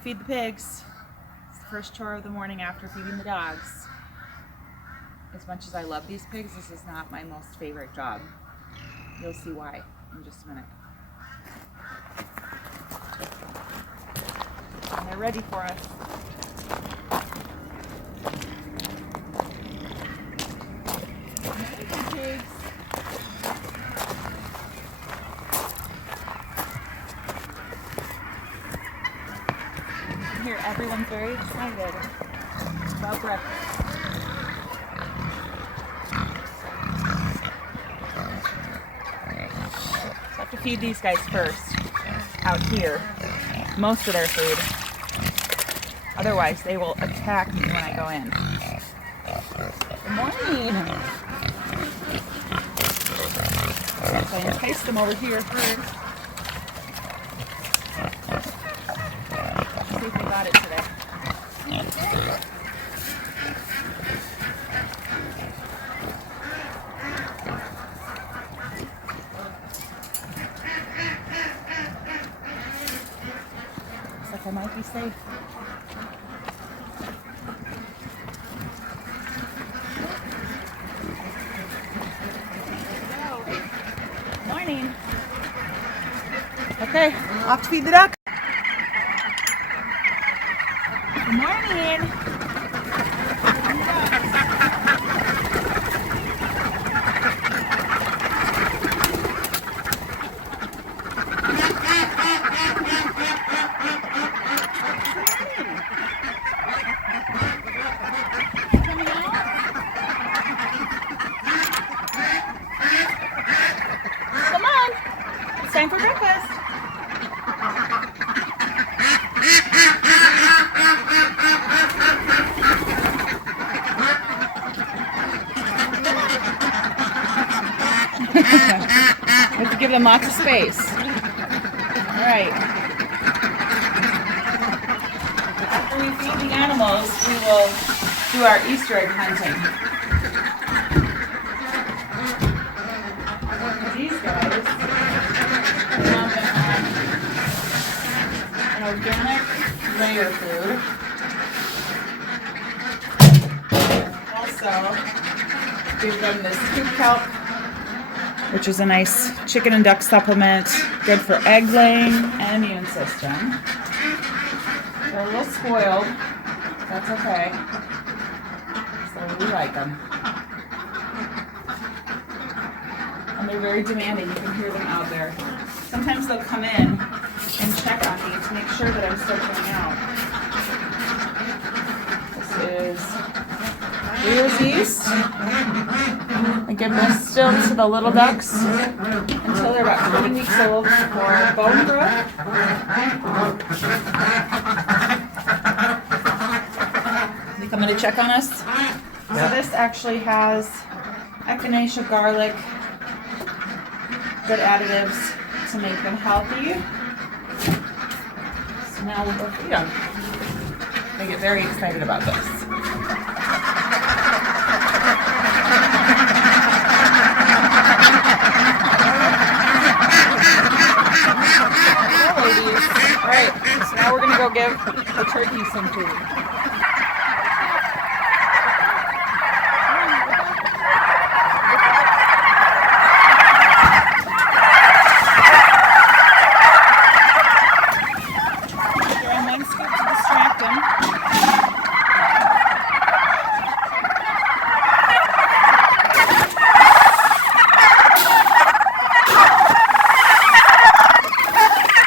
gonna feed the pigs. It's the first chore of the morning after feeding the dogs. As much as I love these pigs, this is not my most favorite job. You'll see why in just a minute. And they're ready for us. Pigs. Here, everyone's very excited about breakfast. So I have to feed these guys first, out here, most of their food. Otherwise, they will attack me when I go in. Good morning! So I enticed them over here first. See if we got it today. Looks like I might be safe. Morning. Okay, off to feed the duck. Good morning. Come on. It's time for breakfast. We have to give them lots of space. All right. After we feed the animals, we will do our Easter egg hunting. These guys want an organic layer food. Also, give them this scoop kelp, which is a nice chicken and duck supplement, good for egg laying and immune system. They're a little spoiled, that's okay. So we like them. And they're very demanding, you can hear them out there. Sometimes they'll come in and check on me to make sure that I'm still coming out. This is Roo's yeast. I give this still to the little ducks until they're about 20 weeks old for bone growth. They come in to check on us. So this actually has echinacea, garlic, good additives to make them healthy. So now we'll go feed them. They get very excited about this. Alright, so now we're going to go give the turkey some food. Throwing one scoop to distract them.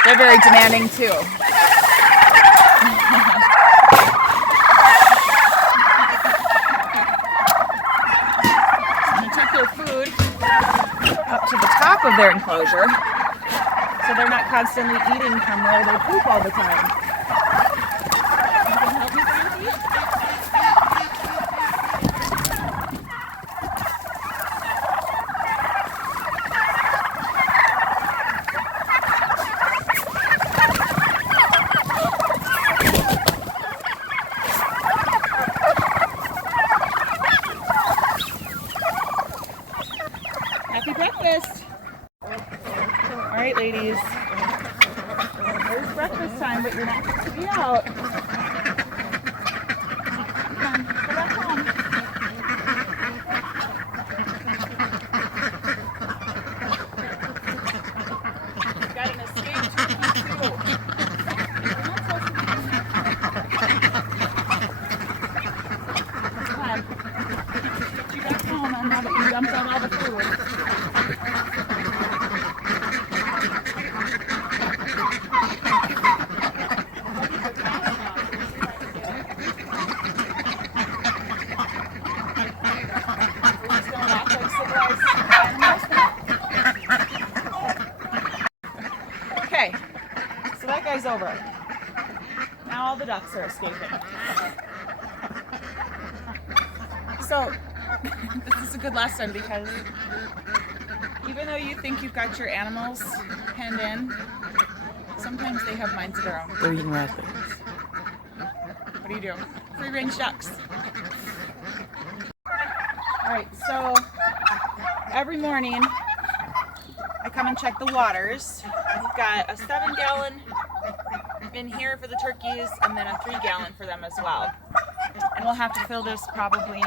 They're very demanding too. And they take their food up to the top of their enclosure, so they're not constantly eating from where they poop all the time. You can help me, Frankie? Happy breakfast! Alright ladies, there's breakfast time, but you're not ducks are escaping. So, this is a good lesson because even though you think you've got your animals penned in, sometimes they have minds of their own. They're eating raspberries. What do you do? Free range ducks. Alright, so every morning I come and check the waters. I've got a 7-gallon in here for the turkeys and then a 3-gallon for them as well. And we'll have to fill this probably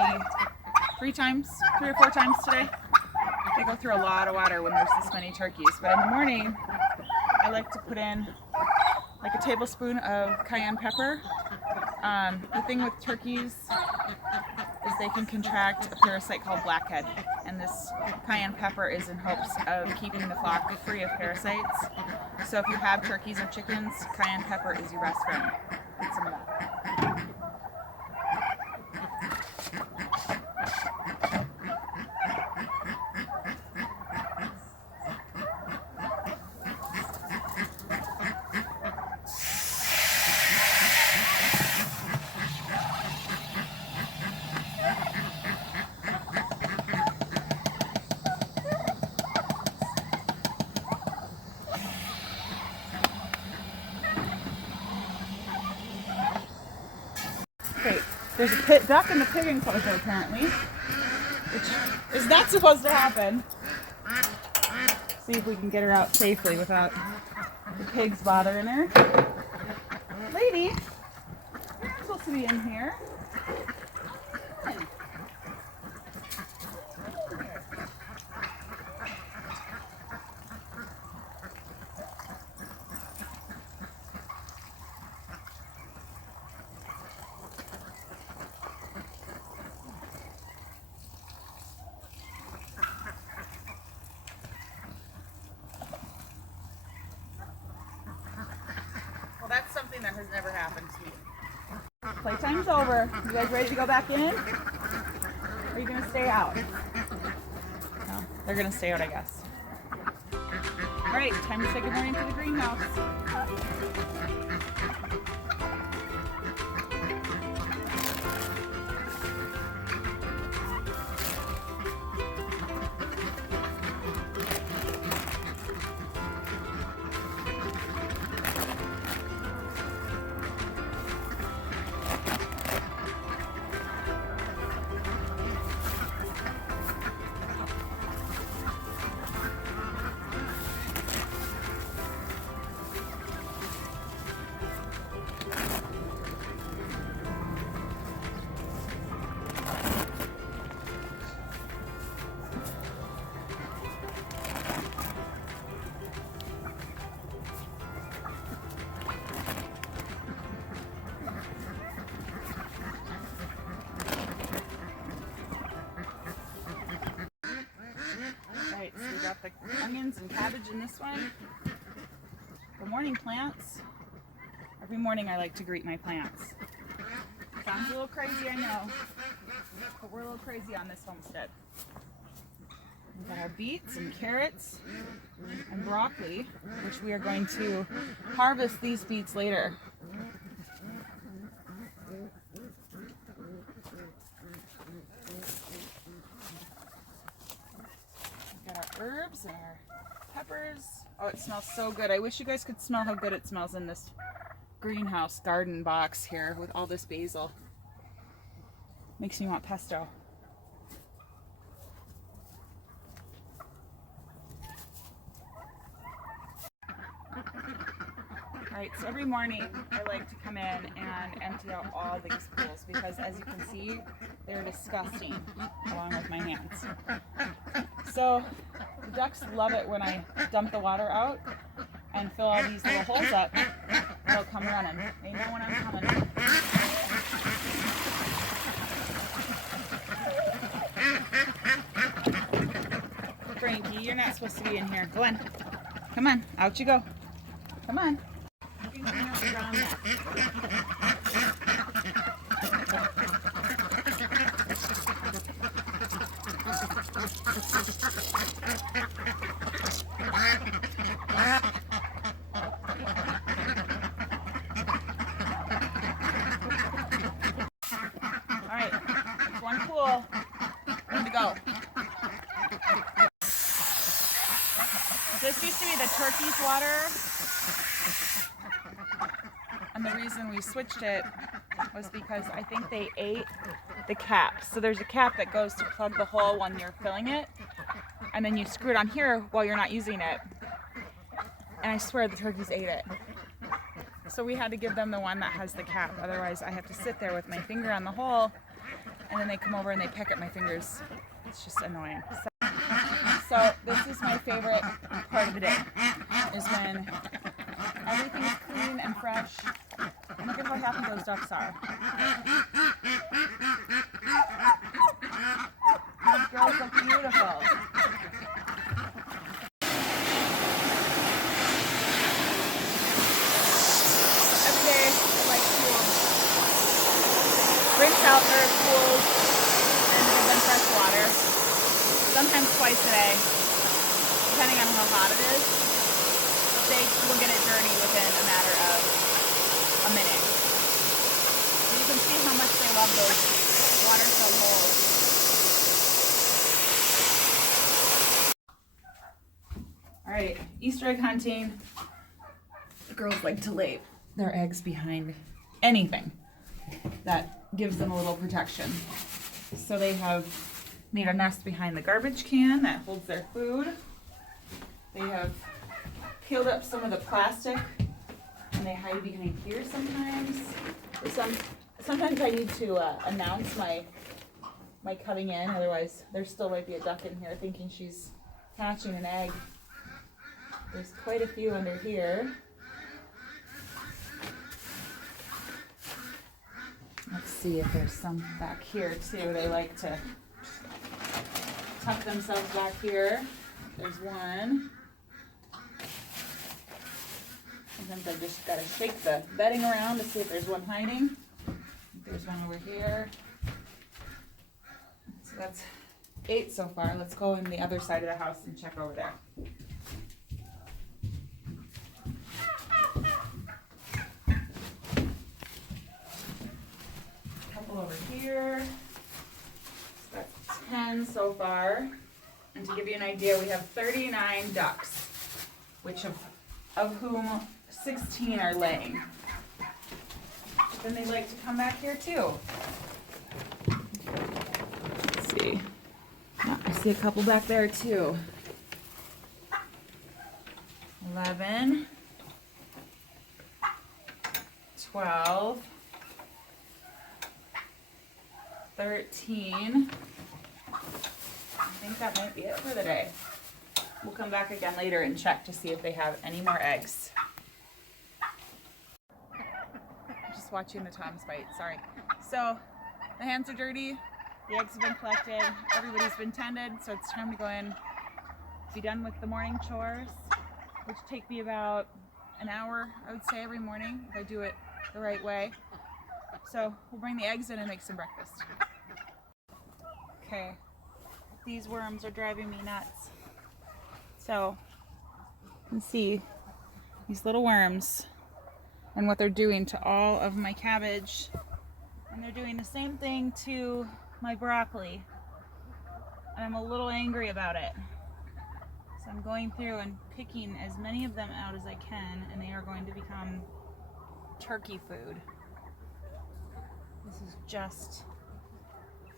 3 or 4 times today. They go through a lot of water when there's this many turkeys. But in the morning, I like to put in like a tablespoon of cayenne pepper. The thing with turkeys is they can contract a parasite called blackhead. And this cayenne pepper is in hopes of keeping the flock free of parasites. So if you have turkeys or chickens, cayenne pepper is your best friend. Eat some of that. Okay, there's a duck in the pig enclosure apparently, which is not supposed to happen. See if we can get her out safely without the pigs bothering her. Lady, you're not supposed to be in here. Come on. Well, that's something that has never happened to me. Playtime's over. You guys ready to go back in? Or are you going to stay out? No, they're going to stay out, I guess. All right, time to say good morning to the greenhouse. Alright, so we got the onions and cabbage in this one. Good morning, plants. Every morning I like to greet my plants. Sounds a little crazy, I know, but we're a little crazy on this homestead. We've got our beets and carrots and broccoli, which we are going to harvest these beets later. We've got our herbs and our peppers. Oh, it smells so good. I wish you guys could smell how good it smells in this greenhouse garden box here with all this basil. Makes me want pesto. Alright, so every morning I like to come in and empty out all these pools because, as you can see, they're disgusting along with my hands. So the ducks love it when I dump the water out and fill all these little holes up. They'll come running. They know when I'm coming. Frankie, you're not supposed to be in here. Go on. Come on. Out you go. Come on. You can clean up around that. Alright, it's one pool. Time to go. This used to be the turkey's water. And the reason we switched it was because I think they ate the cap. So there's a cap that goes to plug the hole when you're filling it. And then you screw it on here while you're not using it. And I swear the turkeys ate it. So we had to give them the one that has the cap. Otherwise I have to sit there with my finger on the hole and then they come over and they peck at my fingers. It's just annoying. So this is my favorite part of the day, is when everything's clean and fresh. And look at how happy those ducks are. Those girls look beautiful. Every day I like to rinse out their pools and give them fresh water. Sometimes twice a day, depending on how hot it is. They will get it dirty within a matter of a minute. So you can see how much they love those water-filled holes. Alright, Easter egg hunting. The girls like to lay their eggs behind anything that gives them a little protection. So they have made a nest behind the garbage can that holds their food. They have peeled up some of the plastic and they hide behind here sometimes. Sometimes I need to announce my cutting in, otherwise there still might be a duck in here thinking she's hatching an egg. There's quite a few under here. Let's see if there's some back here too. They like to tuck themselves back here. There's one. Sometimes I just gotta shake the bedding around to see if there's one hiding. There's one over here. So that's 8 so far. Let's go in the other side of the house and check over there. A couple over here. So that's 10 so far. And to give you an idea, we have 39 ducks, which of whom 16 are laying. Then they like to come back here too. Let's see. Yeah, I see a couple back there too. 11, 12, 13. I think that might be it for the day. We'll come back again later and check to see if they have any more eggs. Just watching the toms bite, sorry. So the hands are dirty, the eggs have been collected, everybody's been tended, so it's time to go in, be done with the morning chores, which take me about an hour, I would say, every morning if I do it the right way. So we'll bring the eggs in and make some breakfast. Okay, these worms are driving me nuts. So you can see these little worms and what they're doing to all of my cabbage. And they're doing the same thing to my broccoli. And I'm a little angry about it. So I'm going through and picking as many of them out as I can, and they are going to become turkey food. This is just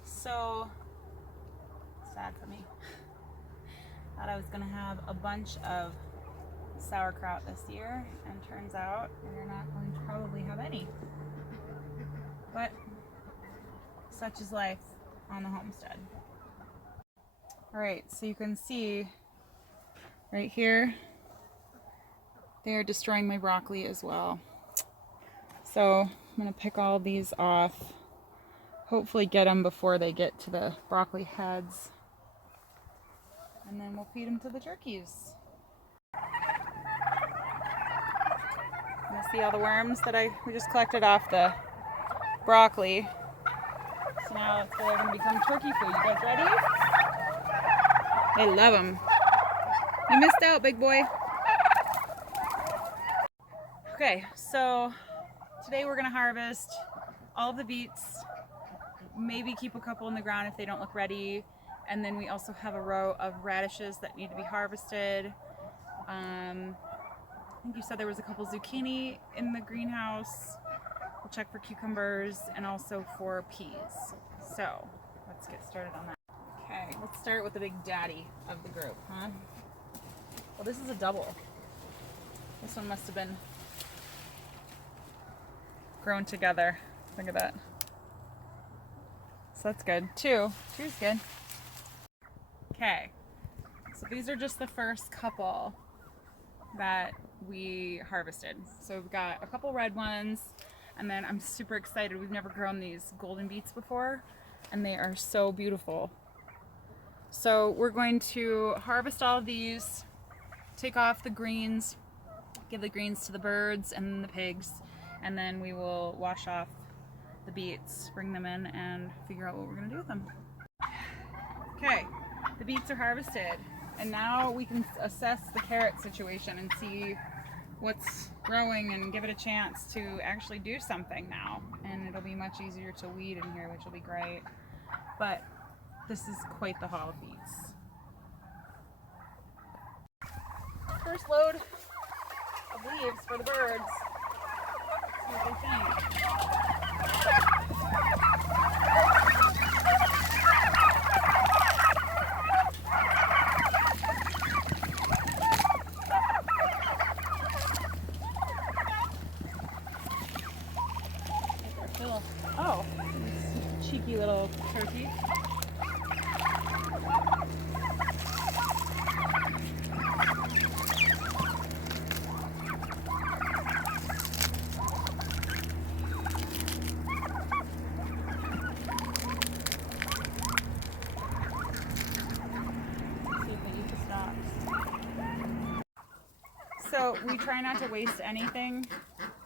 so sad for me. Thought I was gonna have a bunch of sauerkraut this year, and turns out we're not going to probably have any. But such is life on the homestead. Alright, so you can see right here, they are destroying my broccoli as well. So I'm gonna pick all these off, hopefully get them before they get to the broccoli heads. And then we'll feed them to the turkeys. You see all the worms that we just collected off the broccoli. So now they're going to become turkey food. You guys ready? They love them. You missed out, big boy. Okay, so today we're going to harvest all of the beets, maybe keep a couple in the ground if they don't look ready. And then we also have a row of radishes that need to be harvested. I think you said there was a couple zucchini in the greenhouse. We'll check for cucumbers and also for peas. So let's get started on that. Okay, let's start with the big daddy of the group, huh? Well, this is a double. This one must have been grown together. Look at that. So that's good. Two's good. Okay, so these are just the first couple that we harvested. So we've got a couple red ones, and then I'm super excited. We've never grown these golden beets before, and they are so beautiful. So we're going to harvest all of these, take off the greens, give the greens to the birds and the pigs, and then we will wash off the beets, bring them in, and figure out what we're gonna do with them. Okay, the beets are harvested, and now we can assess the carrot situation and see what's growing and give it a chance to actually do something now. And it'll be much easier to weed in here, which will be great. But this is quite the haul of beets. First load of leaves for the birds. Let's see what they think. Oh, cheeky little turkey. So we try not to waste anything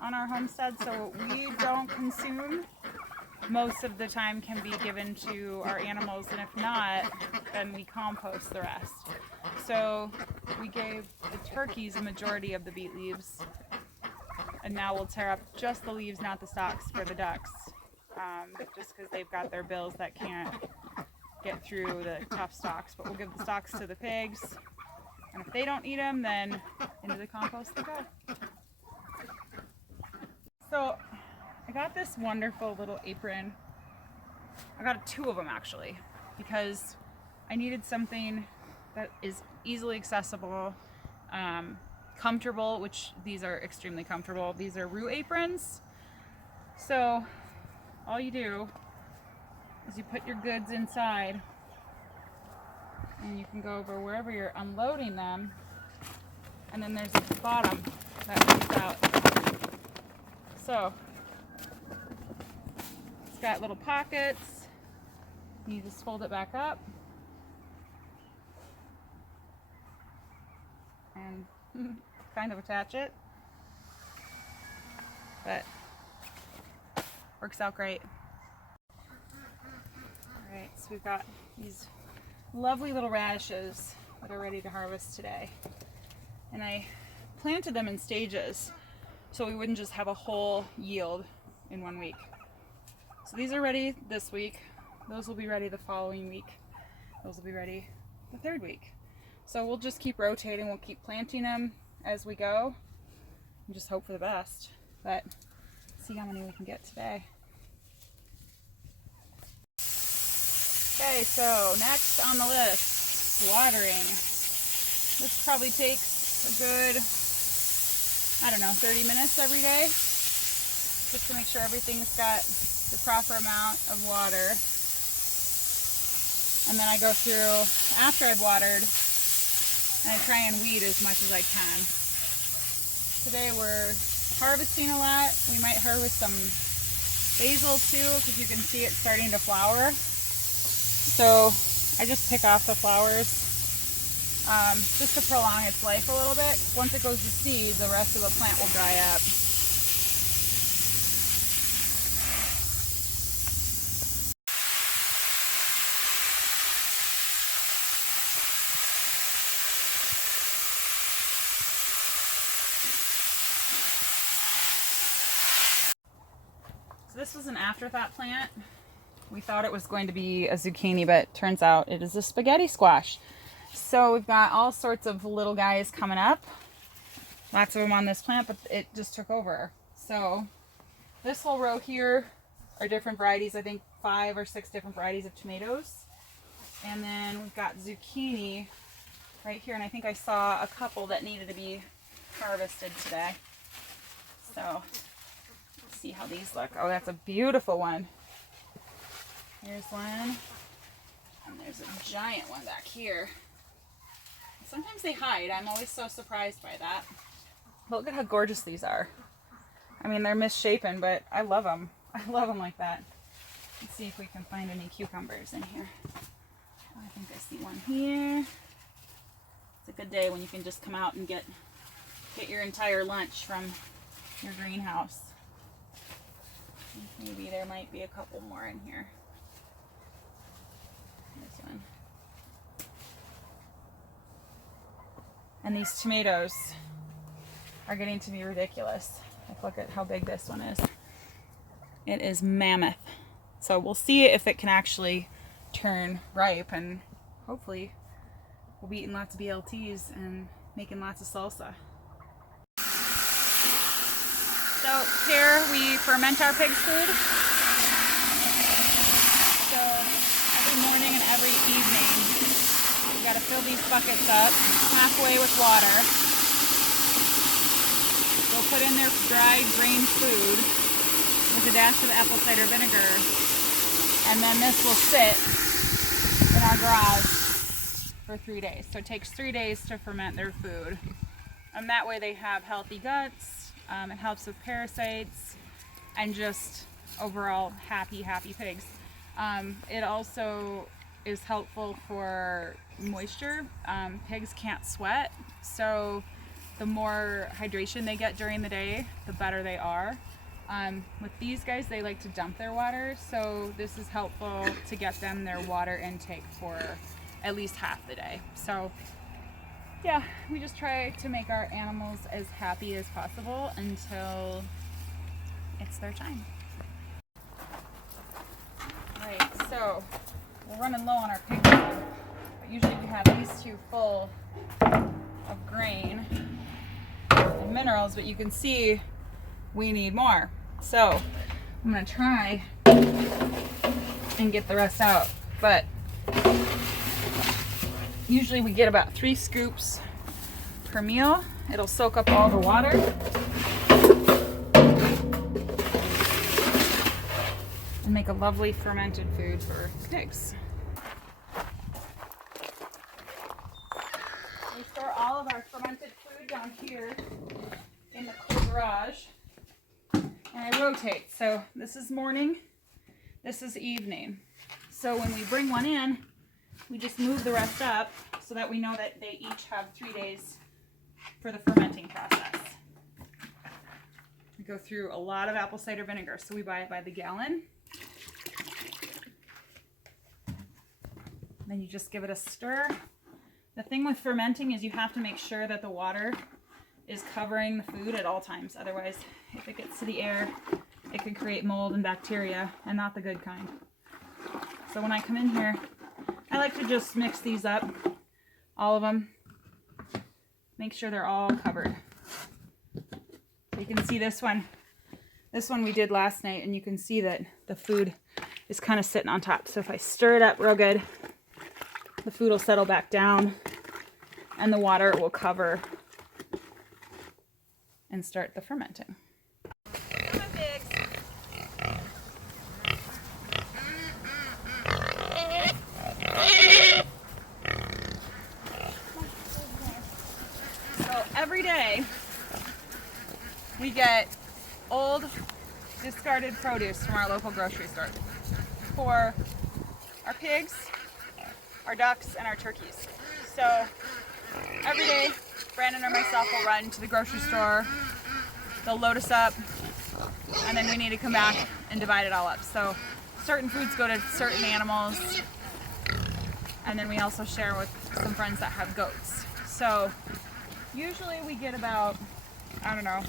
on our homestead, so what we don't consume most of the time can be given to our animals, and if not, then we compost the rest. So we gave the turkeys a majority of the beet leaves, and now we'll tear up just the leaves, not the stalks, for the ducks, just because they've got their bills that can't get through the tough stalks. But we'll give the stalks to the pigs, and if they don't eat them, then into the compost they go. So I got this wonderful little apron. I got two of them actually, because I needed something that is easily accessible, comfortable, which these are extremely comfortable. These are Roo Aprons. So all you do is you put your goods inside, and you can go over wherever you're unloading them, and then there's a bottom that comes out. So it's got little pockets. You just fold it back up and kind of attach it, but works out great. All right, so we've got these lovely little radishes that are ready to harvest today, and I planted them in stages so we wouldn't just have a whole yield in 1 week. So these are ready this week. Those will be ready the following week. Those will be ready the third week. So we'll just keep rotating. We'll keep planting them as we go and just hope for the best. But see how many we can get today. Okay, so next on the list, watering. This probably takes a good, 30 minutes every day, just to make sure everything's got the proper amount of water. And then I go through after I've watered, and I try and weed as much as I can. Today we're harvesting a lot. We might harvest some basil too, because you can see it starting to flower. So I just pick off the flowers just to prolong its life a little bit. Once it goes to seed, the rest of the plant will dry up. So this was an afterthought plant. We thought it was going to be a zucchini, but turns out it is a spaghetti squash. So we've got all sorts of little guys coming up. Lots of them on this plant, but it just took over. So this whole row here are different varieties. I think 5 or 6 different varieties of tomatoes. And then we've got zucchini right here. And I think I saw a couple that needed to be harvested today. So let's see how these look. Oh, that's a beautiful one. Here's one. And there's a giant one back here. Sometimes they hide. I'm always so surprised by that. But look at how gorgeous these are. I mean, they're misshapen, but I love them. I love them like that. Let's see if we can find any cucumbers in here. Oh, I think I see one here. It's a good day when you can just come out and get your entire lunch from your greenhouse. Maybe there might be a couple more in here. This one. And these tomatoes are getting to be ridiculous. Like, look at how big this one is. It is mammoth. So we'll see if it can actually turn ripe, and hopefully we'll be eating lots of BLTs and making lots of salsa. So here we ferment our pig's food. So every morning and every evening we gotta fill these buckets up halfway with water. We'll put in their dried grain food with a dash of apple cider vinegar, and then this will sit in our garage for 3 days. So it takes 3 days to ferment their food, and that way they have healthy guts. It helps with parasites and just overall happy pigs. It also is helpful for moisture. Pigs can't sweat, so the more hydration they get during the day, the better they are. With these guys, they like to dump their water, so this is helpful to get them their water intake for at least half the day. So yeah, we just try to make our animals as happy as possible until it's their time. Alright, so we're running low on our pig food, but usually we have these 2 full of grain and minerals, but you can see we need more. So I'm going to try and get the rest out, but usually we get about 3 scoops per meal. It'll soak up all the water. And make a lovely fermented food for pigs. We store all of our fermented food down here in the cool garage. And I rotate. So this is morning, this is evening. So when we bring one in, we just move the rest up so that we know that they each have 3 days for the fermenting process. We go through a lot of apple cider vinegar, so we buy it by the gallon. Then you just give it a stir. The thing with fermenting is you have to make sure that the water is covering the food at all times. Otherwise, if it gets to the air, it can create mold and bacteria, and not the good kind. So when I come in here, I like to just mix these up, all of them, make sure they're all covered. So you can see this one we did last night, and you can see that the food is kind of sitting on top. So if I stir it up real good, the food will settle back down and the water will cover and start the fermenting. So every day we get old discarded produce from our local grocery store for our pigs, our ducks, and our turkeys. So every day Brandon or myself will run to the grocery store, they'll load us up, and then we need to come back and divide it all up. So certain foods go to certain animals, and then we also share with some friends that have goats. So usually we get about, I don't know,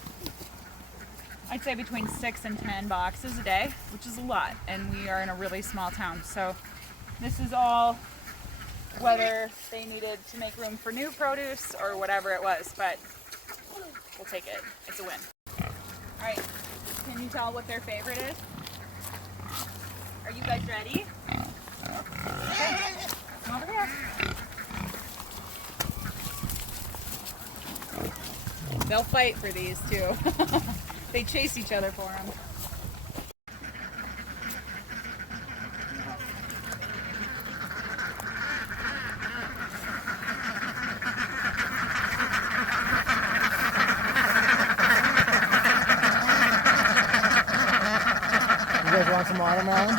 I'd say between 6 and 10 boxes a day, which is a lot, and we are in a really small town. So this is all whether they needed to make room for new produce or whatever it was, but we'll take it. It's a win. All right, can you tell what their favorite is? Are you guys ready? Okay, come over here. They'll fight for these too. They chase each other for them. You guys want some watermelon?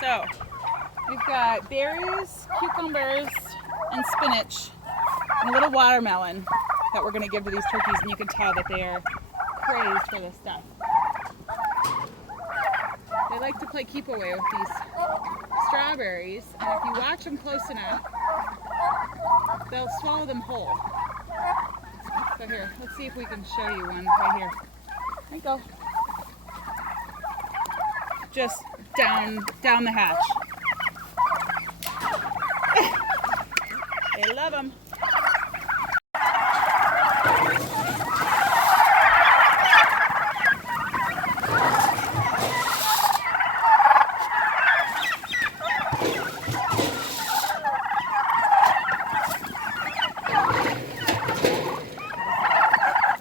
So, we've got berries, cucumbers, and spinach, and a little watermelon that we're going to give to these turkeys, and you can tell that they are crazed for this stuff. They like to play keep away with these strawberries, and if you watch them close enough, they'll swallow them whole. So here, let's see if we can show you one right here. There you go. Just down the hatch. They love them.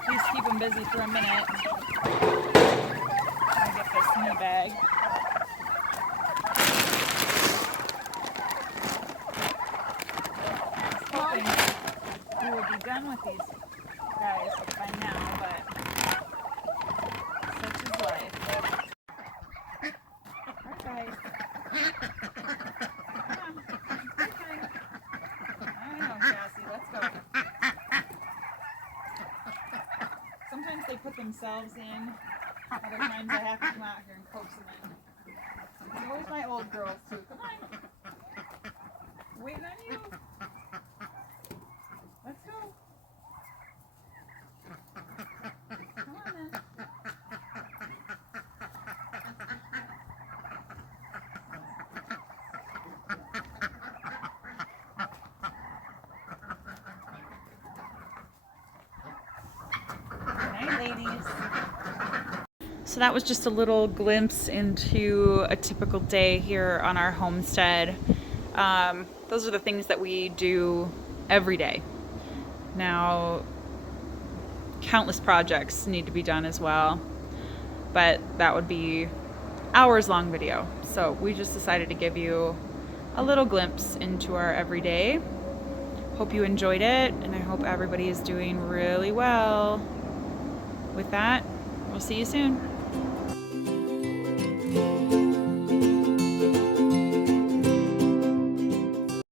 Please keep them busy for a minute. I'll get this new bag. We would be done with these guys by now, but such is life. Alright guys. Come on. Okay. I know, Cassie, let's go. Sometimes they put themselves in, other times I have to come out here and coax them in. And always my old girls too. Come on. Waiting on you. Let's go. Come on then. Good night, ladies. So that was just a little glimpse into a typical day here on our homestead. Those are the things that we do every day. Now, countless projects need to be done as well, but that would be hours long video. So we just decided to give you a little glimpse into our everyday. Hope you enjoyed it, and I hope everybody is doing really well. With that, we'll see you soon.